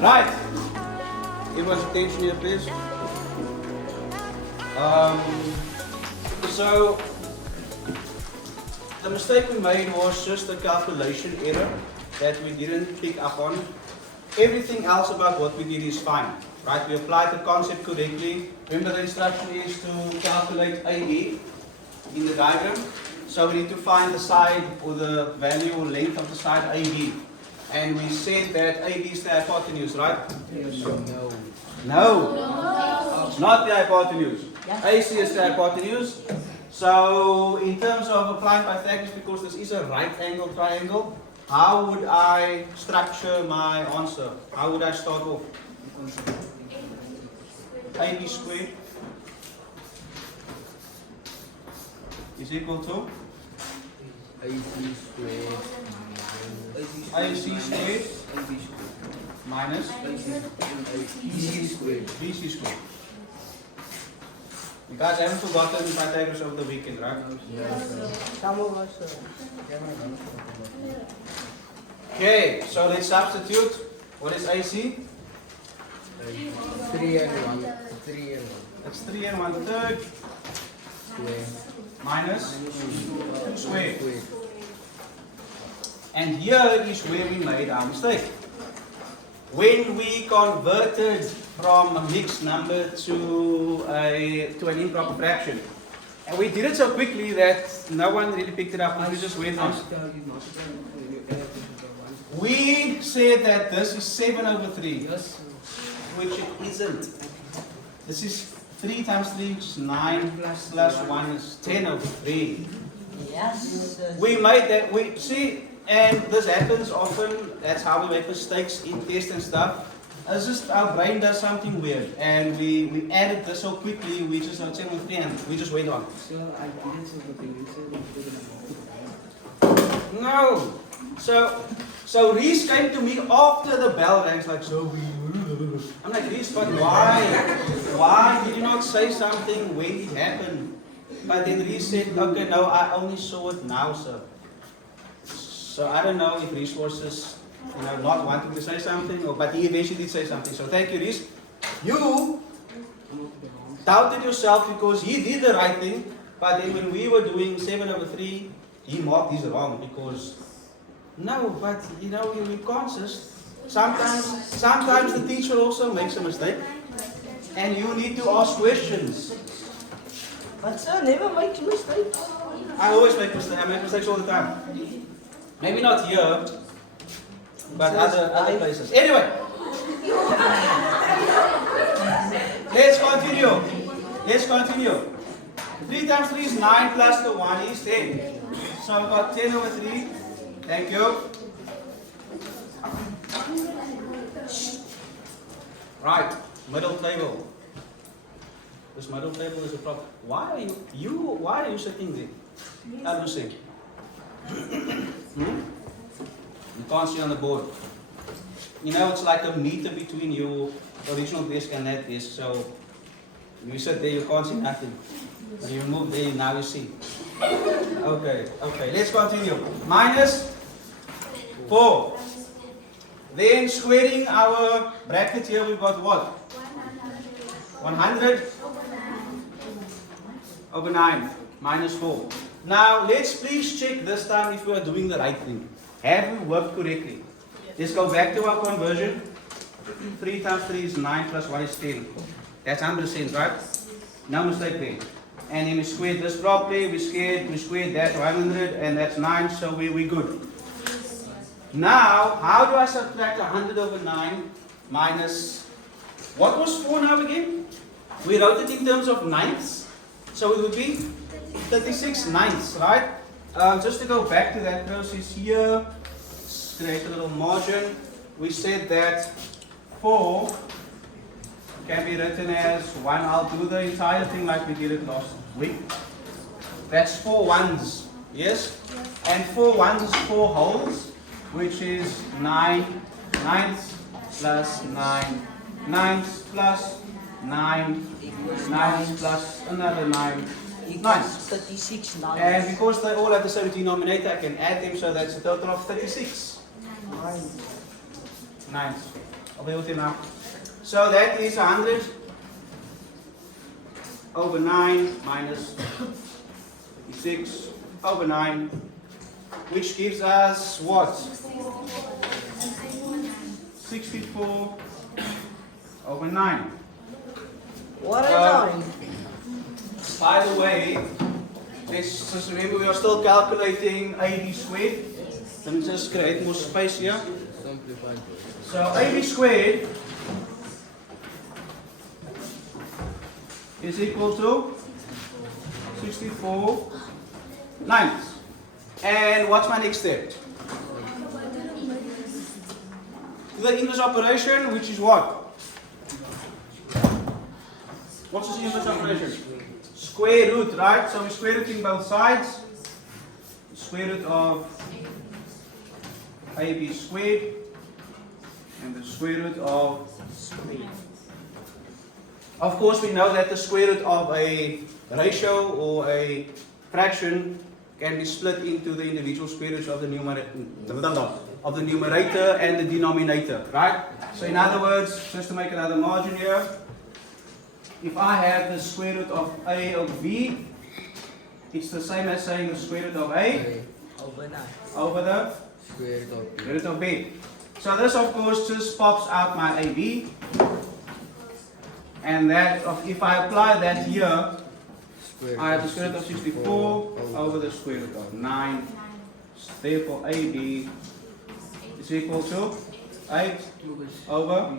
Right. Everyone's attention here, please. So, the mistake we made was just a calculation error that we didn't pick up on. Everything else about what we did is fine. Right? We applied the concept correctly. Remember, the instruction is to calculate AB in the diagram. So we need to find the side or the value or length of the side AB. And we said that AB is the hypotenuse, right? No. No. It's not the hypotenuse. AC is the hypotenuse. So in terms of applying Pythagoras, because this is a right angle triangle, how would I structure my answer? How would I start off? AB squared is equal to AC squared AC squared minus BC squared. BC squared. You guys haven't forgotten Pythagoras over the weekend, right? Some of us. Okay, so let's substitute. What is AC? 3 and 1. 3 and 1. That's 3 and 1/3 Square. minus 2 squared. Square. And here is where we made our mistake. When we converted from a mixed number to an improper fraction. And we did it so quickly that no one really picked it up and we just went on. We said that this is 7/3, which it isn't. This is 3 times 3, which is 9, plus 1 is 10/3. Yes. We made that, we see, and this happens often. That's how we make mistakes in tests and stuff. It's just our brain does something weird, and we added this so quickly, we just said 7/3 and we just went on. No. So Reese came to me after the bell rang, like, so we. I'm like, Reese, but why? Why did you not say something when it happened? But then Reese said, okay, no, I only saw it now, sir. So I don't know if Reese was just, not wanting to say something, but he eventually did say something. So thank you, Reese. You doubted yourself because he did the right thing, but then when we were doing 7/3, he marked this wrong because, no, but you can't just, sometimes the teacher also makes a mistake, and you need to ask questions. But sir, never make mistakes. I always make mistakes. I make mistakes all the time. Maybe not here, but other places. Anyway, let's continue. 3 times 3 is 9 plus the 1 is 10. So I've got 10/3. Thank you. Right, middle table. This middle table is a problem. Why are you sitting there? Lucy. You can't see on the board. It's like a meter between your original desk and that desk. So you sit there, you can't see nothing. When you move there, now you see. Okay, let's continue. Minus 4. Then squaring our bracket here, we've got what? 100/9 minus 4. Now let's please check this time if we are doing the right thing. Have we worked correctly? Let's go back to our conversion. 3 times 3 is 9 plus 1 is 10. That's 100%, right? No mistake there. And then we squared this properly, we squared that 100, and that's 9, so we're good. Now, how do I subtract 100/9 minus, what was 4 now again? We wrote it in terms of ninths, so it would be 36 ninths, right? Just to go back to that process here, let's create a little margin. We said that 4 can be written as 1. I'll do the entire thing like we did it last week. That's 4 ones, yes? And 4 ones is 4 wholes, which is 9 ninths plus 9 ninths plus 9 ninths plus another 9 ninths. 36 And ninths. because they all have the same denominator, I can add them, so that's a total of 36. ninths. I'll be with you now. So that is 100 over 9 minus 56 over 9, which gives us what? 64 over 9. What a Uh, time. By the way, let's just remember we are still calculating AB squared. Let me just create more space here. Simplified. So AB squared is equal to 64 ninths. And what's my next step? The English operation, which is what? What's this English operation? Square root, right? So we square rooting both sides. Square root of AB squared and the square root of. Of course, we know that the square root of a ratio or a fraction can be split into the individual square roots of the numerator and the denominator, right? So in other words, just to make another margin here, if I have the square root of a over b, it's the same as saying the square root of a Over 9. over the Square root of square root of b. So this of course just pops out my ab. And that, if I apply that here, square I have the square root of 64 over the square root of 9. Therefore, AB is equal to 8 over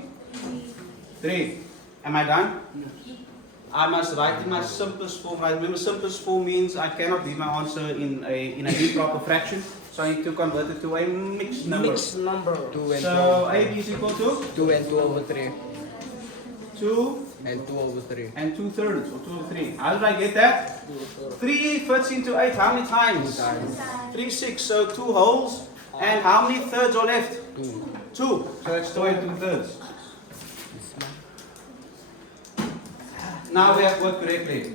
3. Am I done? I must write in my simplest form. I remember simplest form means I cannot leave my answer in an improper fraction. So I need to convert it to a mixed number. Mixed number. 2 and 2 So over AB is equal to 2 and 2 over 3 2 and 2 over 3. and 2/3 or 2 over 3. How did I get that? 3 fits into 8 how many times? 3, 6, so 2 wholes. And how many thirds are left? 2. 2. So that's 2 and 2/3. Now we have worked correctly.